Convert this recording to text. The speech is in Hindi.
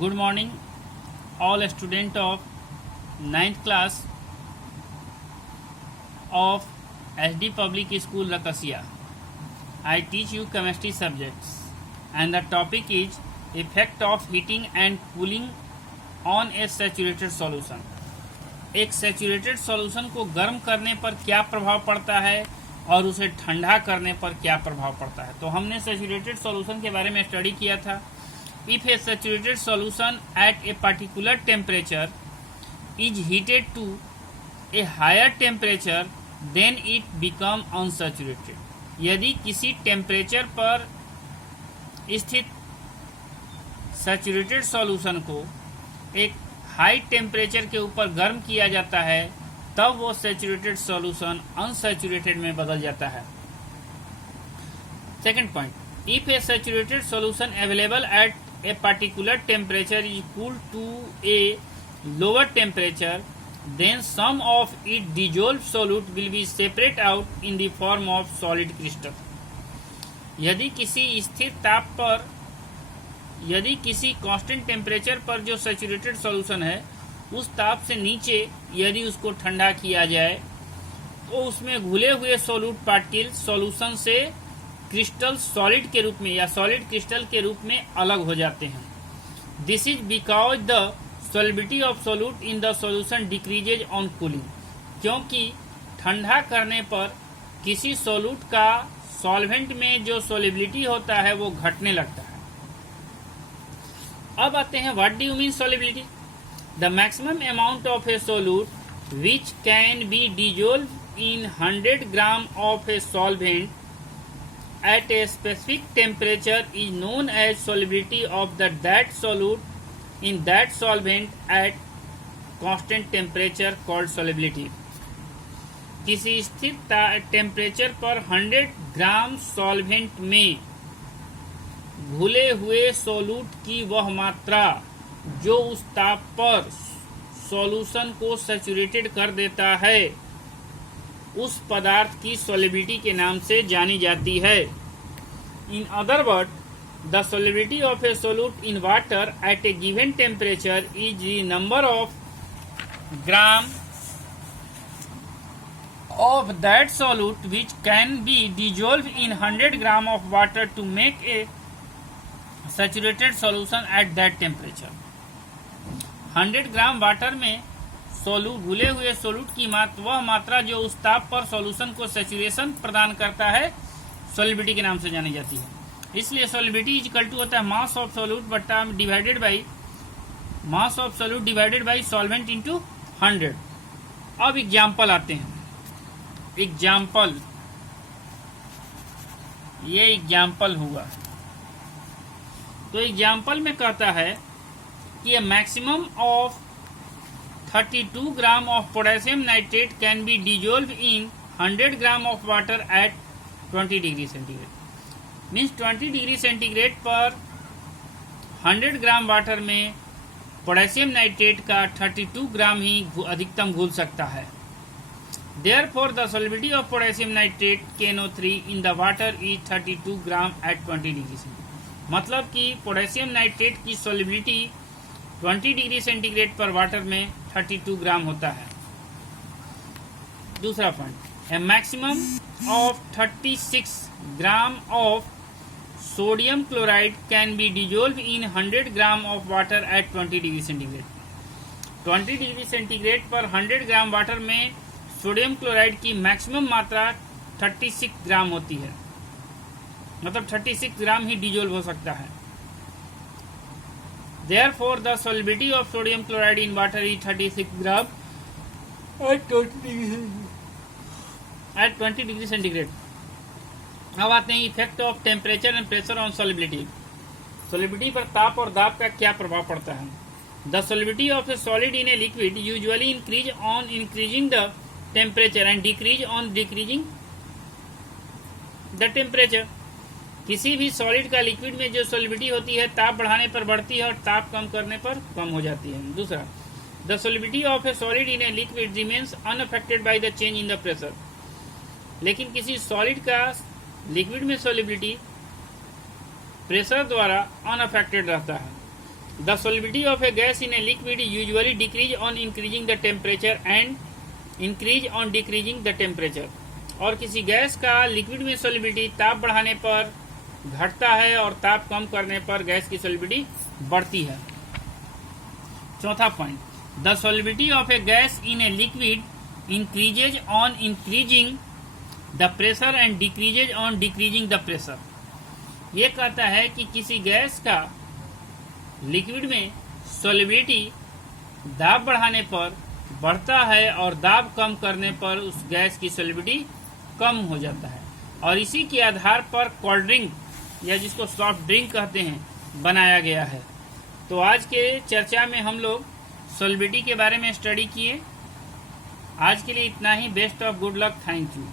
Good morning, all students of 9th class of SD Public School Rakasia. I teach you chemistry subjects and the topic is effect of heating and cooling on a saturated solution. एक सैचुरेटेड सॉल्यूशन को गर्म करने पर क्या प्रभाव पड़ता है और उसे ठंडा करने पर क्या प्रभाव पड़ता है। तो हमने सैचुरेटेड सॉल्यूशन के बारे में स्टडी किया था। If a saturated solution at a particular temperature is heated to a higher temperature, then it become unsaturated. यदि किसी टेम्परेचर पर स्थित सैचुरेटेड सॉल्यूशन को एक हाई टेम्परेचर के ऊपर गर्म किया जाता है तब वो सैचुरेटेड सॉल्यूशन अनसैचुरेटेड में बदल जाता है। Second point, if A saturated solution available at a particular temperature is cooled to a lower temperature, then some of its dissolved solute will be separate out in the form of solid crystal. यदि किसी कांस्टेंट टेम्परेचर पर जो सैचुरेटेड सॉल्यूशन है उस ताप से नीचे यदि उसको ठंडा किया जाए तो उसमें घुले हुए सोल्यूट पार्टिकल सॉल्यूशन से क्रिस्टल सॉलिड के रूप में या सॉलिड क्रिस्टल के रूप में अलग हो जाते हैं। This is because the solubility of solute in the solution decreases on cooling, क्योंकि ठंडा करने पर किसी सोल्यूट का सॉल्वेंट में जो सॉलिबिलिटी होता है वो घटने लगता है। अब आते हैं what do you mean solubility. The maximum amount of a solute which can be dissolve in 100 gram of a solvent at a specific temperature is known as solubility of that solute in that solvent at constant temperature called solubility. किसी स्थिर टेम्परेचर पर 100 ग्राम सॉल्वेंट में घुले हुए सोल्यूट की वह मात्रा जो उस ताप पर सॉल्यूशन को सैचुरेटेड कर देता है उस पदार्थ की सॉलिबिलिटी के नाम से जानी जाती है। In other word, the solubility of a solute in water at a given temperature is the number of gram of that solute which can be dissolve in 100 gram of water to make a saturated solution at that temperature. 100 gram water में घुले हुए सोल्यूट की वह मात्रा जो उस ताप पर सॉल्यूशन को सैचुरेशन प्रदान करता है सॉलिबिलिटी के नाम से जानी जाती है। इसलिए सॉलिबिलिटी इज इक्वल टू होता है मास ऑफ सोल्यूट बटा divided by mass of solute divided by solvent into 100। अब एग्जाम्पल आते हैं। एग्जाम्पल, ये एग्जाम्पल हुआ तो एग्जाम्पल में कहता है कि maximum of 32 gram of potassium nitrate can be dissolved in 100 gram of water at 20 degree centigrade. Means 20 degree centigrade पर 100 ग्राम वाटर में पोटेशियम नाइट्रेट का 32 ग्राम ही अधिकतम घुल सकता है। Therefore, the solubility of potassium nitrate KNO3 in the water is 32 gram at 20 degree centigrade. मतलब कि पोटेशियम नाइट्रेट की सॉलिबिलिटी 20 डिग्री सेंटीग्रेड पर वाटर में 32 ग्राम होता है। दूसरा point, A maximum of 36 gram of sodium chloride can be dissolve in 100 gram of water at 20 degree centigrade. 20 degree centigrade पर 100 ग्राम वाटर में सोडियम क्लोराइड की मैक्सिमम मात्रा 36 ग्राम होती है, मतलब 36 ग्राम ही डिजोल्व हो सकता है। Therefore, the solubility of sodium chloride in water is 36 gram at 20 degree centigrade. अब आते हैं effect of temperature and pressure on solubility. Solubility पर ताप और दाब का क्या प्रभाव पड़ता है। The solubility of A solid in a liquid usually increase on increasing the temperature and decrease on decreasing the temperature. किसी भी सॉलिड का लिक्विड में जो सॉलिबिलिटी होती है ताप बढ़ाने पर बढ़ती है और ताप कम करने पर कम हो जाती है। दूसरा, the solubility of A solid in a liquid remains unaffected by the change in the pressure. लेकिन किसी सॉलिड का लिक्विड में सॉलिबिलिटी प्रेशर द्वारा अनअफेक्टेड रहता है। The solubility of A gas in a liquid usually decrease on increasing the temperature and increase on decreasing the temperature. और किसी गैस का लिक्विड में सॉलिबिलिटी ताप बढ़ाने पर घटता है और ताप कम करने पर गैस की सॉलिबिलिटी बढ़ती है। चौथा point, the solubility of A gas in a liquid increases on increasing the pressure and decreases on decreasing the pressure. ये कहता है कि किसी गैस का लिक्विड में सॉलिबिलिटी दाब बढ़ाने पर बढ़ता है और दाब कम करने पर उस गैस की सॉलिबिलिटी कम हो जाता है। और इसी के आधार पर कोल्ड ड्रिंक या जिसको सॉफ्ट ड्रिंक कहते हैं बनाया गया है। तो आज के चर्चा में हम लोग सॉलिबिलिटी के बारे में स्टडी किए। आज के लिए इतना ही। Best of good luck. Thank you.